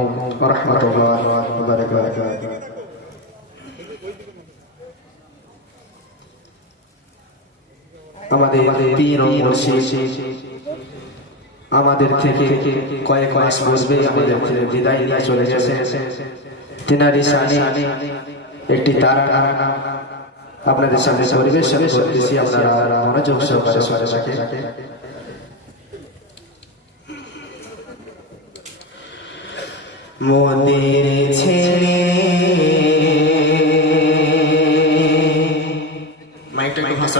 ওয়া রাহমাতুল্লাহি ওয়া বারাকাতুহু আমাদের পীর ও মুর্শিদ আমাদের থেকে কয়েক মাস বসবে আমাদের থেকে বিদায় নিয়ে চলে গেছে তিনারি সানি একটি তারা আপনাদের সামনে পরিবেশন করতেছি আপনারা মনোযোগ সহকারে শুনে থাকেন মোদের ছেলে মাইকটা একটু ভাষা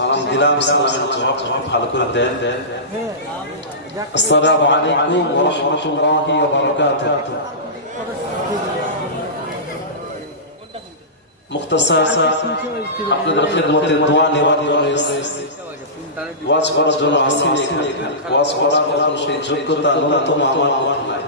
সালাম দিলাম, সালামের জবাব ভালো করে দেন আসসালামু আলাইকুম ওয়া রাহমাতুল্লাহি ওয়া বারাকাতুহু মুখতাসার, আপনাদের খেদমতে দোয়া নেওয়ার জন্য এসেছি। ওয়াজ করার জন্য আসিনি। ওয়াজ করার মতন সেই যোগ্যতা ন্যূনতম আমার নাই